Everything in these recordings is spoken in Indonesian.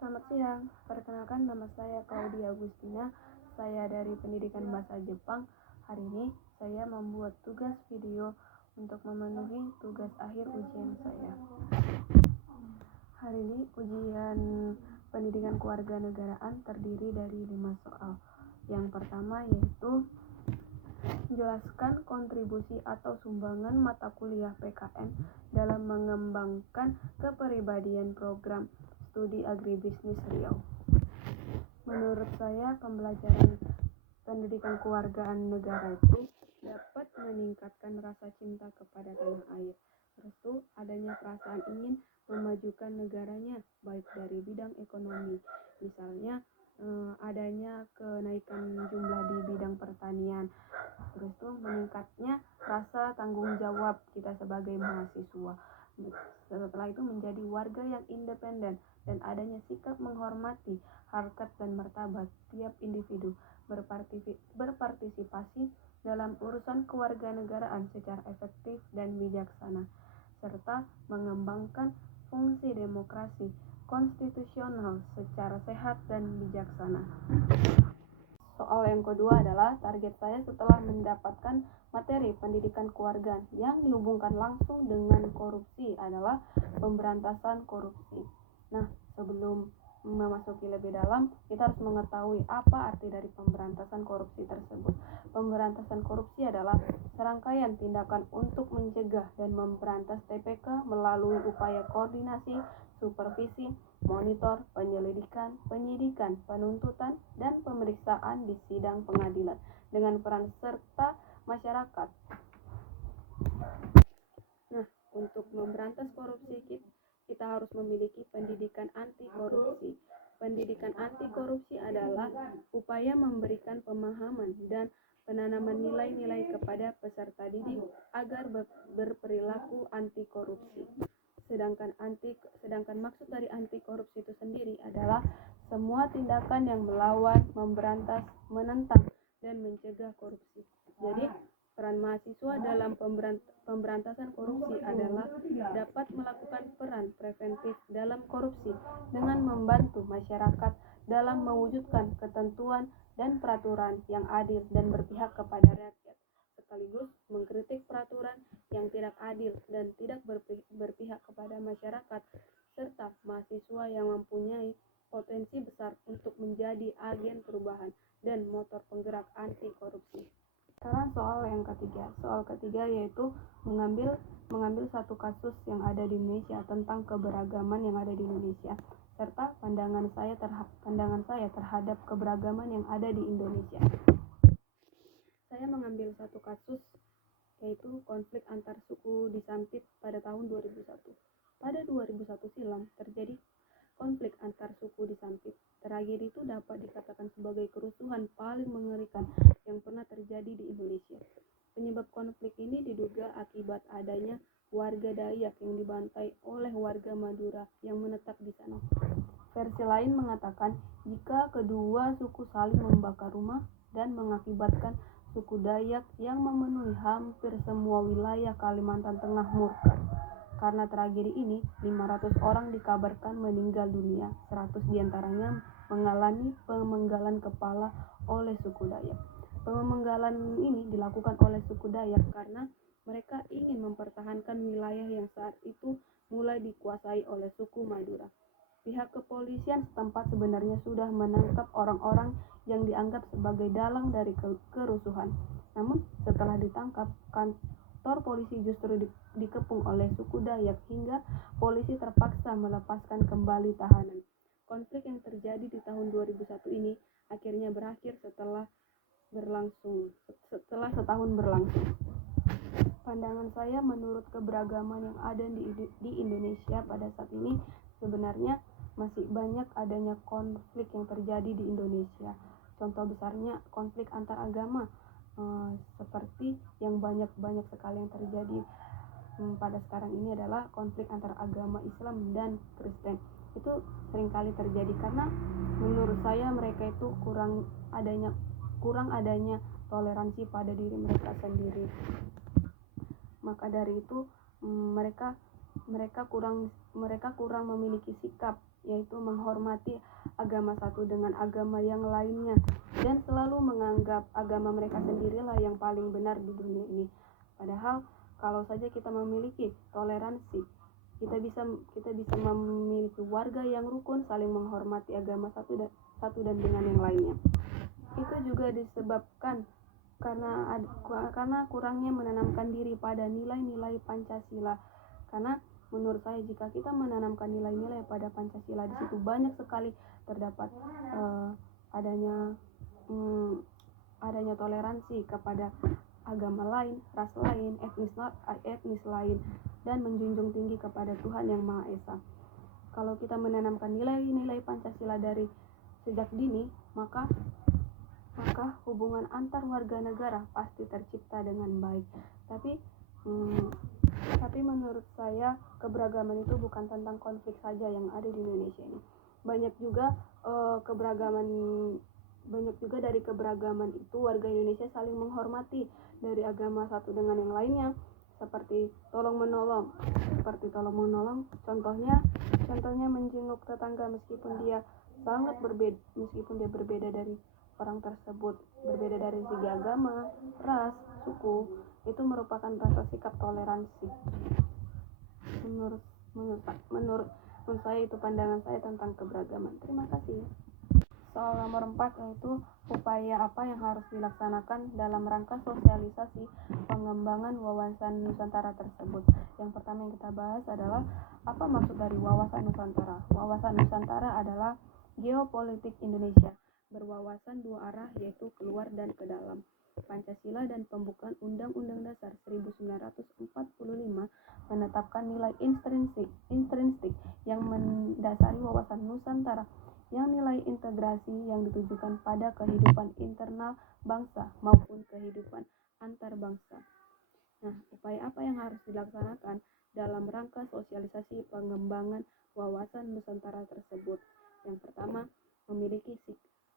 Selamat siang, perkenalkan nama saya Claudia Agustina. Saya dari Pendidikan Bahasa Jepang. Hari ini saya membuat tugas video untuk memenuhi tugas akhir ujian saya. Hari ini ujian pendidikan kewarganegaraan terdiri dari 5 soal. Yang pertama yaitu jelaskan kontribusi atau sumbangan mata kuliah PKN dalam mengembangkan kepribadian program studi agribisnis Riau. Menurut saya, pembelajaran pendidikan kewargaan negara itu dapat meningkatkan rasa cinta kepada tanah air. Terus itu adanya perasaan ingin memajukan negaranya, baik dari bidang ekonomi, misalnya adanya kenaikan jumlah di bidang pertanian. Terus itu meningkatnya rasa tanggung jawab kita sebagai mahasiswa. Setelah itu menjadi warga yang independen dan adanya sikap menghormati harkat dan martabat tiap individu, berpartisipasi dalam urusan kewarganegaraan secara efektif dan bijaksana, serta mengembangkan fungsi demokrasi konstitusional secara sehat dan bijaksana. Soal yang kedua adalah target saya setelah mendapatkan materi pendidikan kewargaan yang dihubungkan langsung dengan korupsi adalah pemberantasan korupsi. Nah, sebelum memasuki lebih dalam, kita harus mengetahui apa arti dari pemberantasan korupsi tersebut. Pemberantasan korupsi adalah serangkaian tindakan untuk mencegah dan memberantas TPK melalui upaya koordinasi, supervisi, monitor, penyelidikan, penyidikan, penuntutan, dan pemeriksaan di sidang pengadilan dengan peran serta masyarakat. Nah, untuk memberantas korupsi kita harus memiliki pendidikan anti korupsi. Pendidikan anti korupsi adalah upaya memberikan pemahaman dan penanaman nilai-nilai kepada peserta didik agar berperilaku anti korupsi. Sedangkan maksud dari anti korupsi itu sendiri adalah semua tindakan yang melawan, memberantas, menentang, dan mencegah korupsi. Jadi, peran mahasiswa dalam pemberantasan korupsi adalah dapat melakukan peran preventif dalam korupsi dengan membantu masyarakat dalam mewujudkan ketentuan dan peraturan yang adil dan berpihak kepada rakyat, sekaligus mengkritik peraturan yang tidak adil dan tidak berpihak kepada masyarakat, serta mahasiswa yang mempunyai potensi besar untuk menjadi agen perubahan dan motor penggerak anti korupsi. Sekarang soal yang ketiga. Soal ketiga yaitu mengambil satu kasus yang ada di Indonesia tentang keberagaman yang ada di Indonesia serta pandangan saya terhadap keberagaman yang ada di Indonesia. Saya mengambil satu kasus yaitu konflik antar suku di Sampit pada tahun 2001. Pada 2001 silam terjadi konflik antar suku di Sampit. Tragedi itu dapat dikatakan sebagai kerusuhan paling mengerikan yang pernah terjadi di Indonesia. Penyebab konflik ini diduga akibat adanya warga Dayak yang dibantai oleh warga Madura yang menetap di sana. Versi lain mengatakan jika kedua suku saling membakar rumah dan mengakibatkan suku Dayak yang memenuhi hampir semua wilayah Kalimantan Tengah murka. Karena tragedi ini, 500 orang dikabarkan meninggal dunia, 100 diantaranya mengalami pemenggalan kepala oleh suku Dayak. Pemenggalan ini dilakukan oleh suku Dayak karena mereka ingin mempertahankan wilayah yang saat itu mulai dikuasai oleh suku Madura. Pihak kepolisian setempat sebenarnya sudah menangkap orang-orang yang dianggap sebagai dalang dari kerusuhan. Namun setelah ditangkap, kantor polisi justru dikepung oleh suku Dayak hingga polisi terpaksa melepaskan kembali tahanan. Konflik yang terjadi di tahun 2001 ini akhirnya berakhir setelah setahun berlangsung. Pandangan saya menurut keberagaman yang ada di Indonesia pada saat ini sebenarnya masih banyak adanya konflik yang terjadi di Indonesia. Contoh besarnya konflik antar agama seperti yang banyak sekali yang terjadi pada sekarang ini adalah konflik antar agama Islam dan Kristen. Itu seringkali terjadi karena menurut saya mereka itu kurang adanya toleransi pada diri mereka sendiri. Maka dari itu mereka kurang memiliki sikap yaitu menghormati agama satu dengan agama yang lainnya dan selalu menganggap agama mereka sendirilah yang paling benar di dunia ini. Padahal kalau saja kita memiliki toleransi, kita bisa memiliki warga yang rukun, saling menghormati agama satu dan dengan yang lainnya. Itu juga disebabkan karena kurangnya menanamkan diri pada nilai-nilai Pancasila. Karena menurut saya jika kita menanamkan nilai-nilai pada Pancasila, di situ banyak sekali terdapat adanya toleransi kepada agama lain, ras lain, etnis lain, dan menjunjung tinggi kepada Tuhan yang Maha Esa. Kalau kita menanamkan nilai-nilai Pancasila dari sejak dini, maka hubungan antar warga negara pasti tercipta dengan baik. Tapi menurut saya keberagaman itu bukan tentang konflik saja yang ada di Indonesia ini. Banyak juga dari keberagaman itu warga Indonesia saling menghormati dari agama satu dengan yang lainnya, seperti tolong menolong. Contohnya menjenguk tetangga meskipun dia berbeda dari orang tersebut, berbeda dari segi agama, ras, suku. Itu merupakan rasa sikap toleransi. Menurut saya itu pandangan saya tentang keberagaman. Terima kasih. Soal nomor 4 yaitu upaya apa yang harus dilaksanakan dalam rangka sosialisasi pengembangan wawasan Nusantara tersebut. Yang pertama yang kita bahas adalah apa maksud dari wawasan Nusantara. Wawasan Nusantara adalah geopolitik Indonesia, berwawasan dua arah yaitu keluar dan ke dalam. Pancasila dan pembukaan Undang-Undang Dasar 1945 menetapkan nilai intrinsik yang mendasari wawasan Nusantara, yang nilai integrasi yang ditujukan pada kehidupan internal bangsa maupun kehidupan antar bangsa. Nah, upaya apa yang harus dilaksanakan dalam rangka sosialisasi pengembangan wawasan Nusantara tersebut? Yang pertama,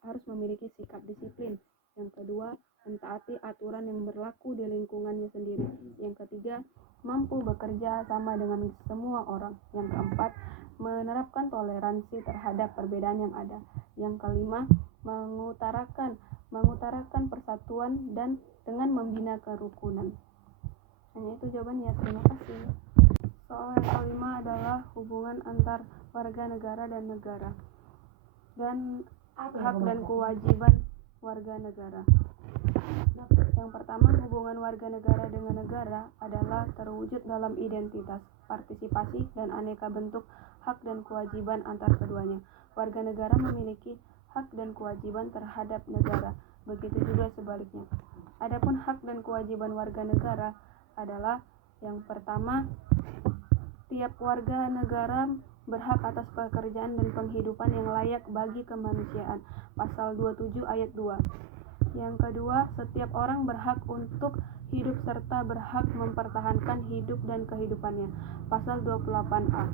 harus memiliki sikap disiplin. Yang kedua, mentaati aturan yang berlaku di lingkungannya sendiri. Yang ketiga, mampu bekerja sama dengan semua orang. Yang keempat, menerapkan toleransi terhadap perbedaan yang ada. Yang kelima, mengutarakan persatuan dan dengan membina kerukunan. Hanya itu jawabannya. Terima kasih. Soal yang kelima adalah hubungan antar warga negara dan negara dan hak dan kewajiban warga negara. Yang pertama, hubungan warga negara dengan negara adalah terwujud dalam identitas, partisipasi, dan aneka bentuk hak dan kewajiban antar keduanya. Warga negara memiliki hak dan kewajiban terhadap negara, begitu juga sebaliknya. Adapun hak dan kewajiban warga negara adalah yang pertama, tiap warga negara berhak atas pekerjaan dan penghidupan yang layak bagi kemanusiaan. Pasal 27 ayat 2. Yang kedua, setiap orang berhak untuk hidup serta berhak mempertahankan hidup dan kehidupannya. Pasal 28A.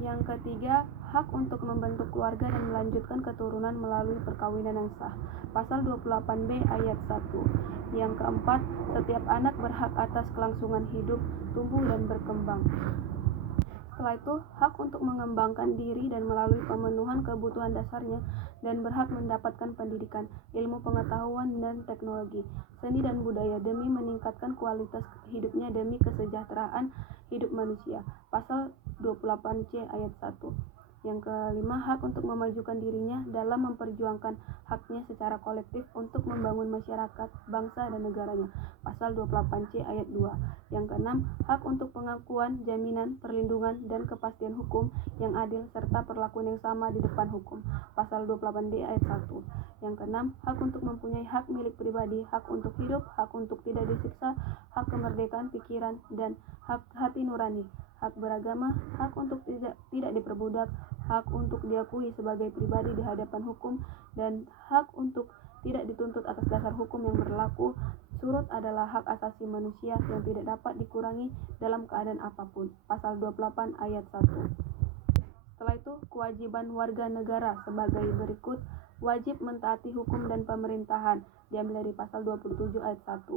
Yang ketiga, hak untuk membentuk keluarga dan melanjutkan keturunan melalui perkawinan yang sah. Pasal 28B ayat 1. Yang keempat, setiap anak berhak atas kelangsungan hidup, tumbuh dan berkembang. Setelah itu, hak untuk mengembangkan diri dan melalui pemenuhan kebutuhan dasarnya dan berhak mendapatkan pendidikan, ilmu pengetahuan dan teknologi, seni dan budaya demi meningkatkan kualitas hidupnya demi kesejahteraan hidup manusia. Pasal 28C ayat 1. Yang kelima, hak untuk memajukan dirinya dalam memperjuangkan haknya secara kolektif untuk membangun masyarakat, bangsa, dan negaranya. Pasal 28C ayat 2. Yang keenam, hak untuk pengakuan, jaminan, perlindungan, dan kepastian hukum yang adil serta perlakuan yang sama di depan hukum. Pasal 28D ayat 1. Yang keenam, hak untuk mempunyai hak milik pribadi, hak untuk hidup, hak untuk tidak disiksa, hak kemerdekaan pikiran, dan hak hati nurani, hak beragama, hak untuk tidak diperbudak, hak untuk diakui sebagai pribadi di hadapan hukum, dan hak untuk tidak dituntut atas dasar hukum yang berlaku. Surut adalah hak asasi manusia yang tidak dapat dikurangi dalam keadaan apapun. Pasal 28 ayat 1. Setelah itu, kewajiban warga negara sebagai berikut. Wajib mentaati hukum dan pemerintahan, diambil dari pasal 27 ayat 1.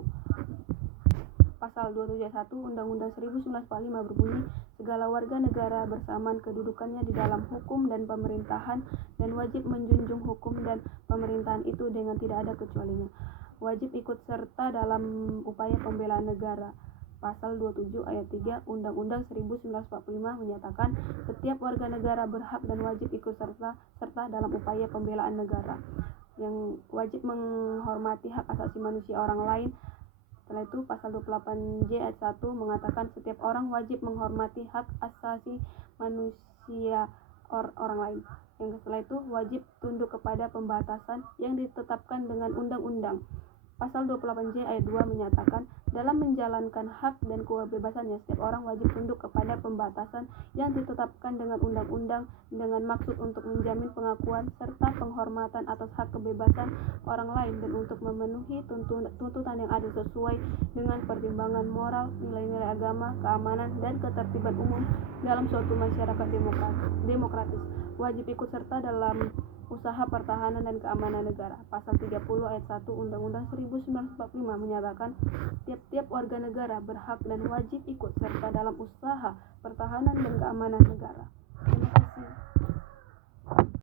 Pasal 27 ayat 1 Undang-Undang 1945 berbunyi, segala warga negara bersamaan kedudukannya di dalam hukum dan pemerintahan dan wajib menjunjung hukum dan pemerintahan itu dengan tidak ada kecualinya. Wajib ikut serta dalam upaya pembelaan negara. Pasal 27 ayat 3 Undang-Undang 1945 menyatakan setiap warga negara berhak dan wajib ikut serta dalam upaya pembelaan negara, yang wajib menghormati hak asasi manusia orang lain. Setelah itu pasal 28J ayat 1 mengatakan setiap orang wajib menghormati hak asasi manusia orang lain. Yang setelah itu wajib tunduk kepada pembatasan yang ditetapkan dengan undang-undang. Pasal 28J ayat 2 menyatakan dalam menjalankan hak dan kebebasannya setiap orang wajib tunduk kepada pembatasan yang ditetapkan dengan undang-undang dengan maksud untuk menjamin pengakuan serta penghormatan atas hak kebebasan orang lain dan untuk memenuhi tuntutan yang ada sesuai dengan pertimbangan moral, nilai-nilai agama, keamanan, dan ketertiban umum dalam suatu masyarakat demokratis. Wajib ikut serta dalam usaha pertahanan dan keamanan negara. Pasal 30 ayat 1 Undang-Undang 1945 menyatakan tiap-tiap warga negara berhak dan wajib ikut serta dalam usaha pertahanan dan keamanan negara. Terima kasih.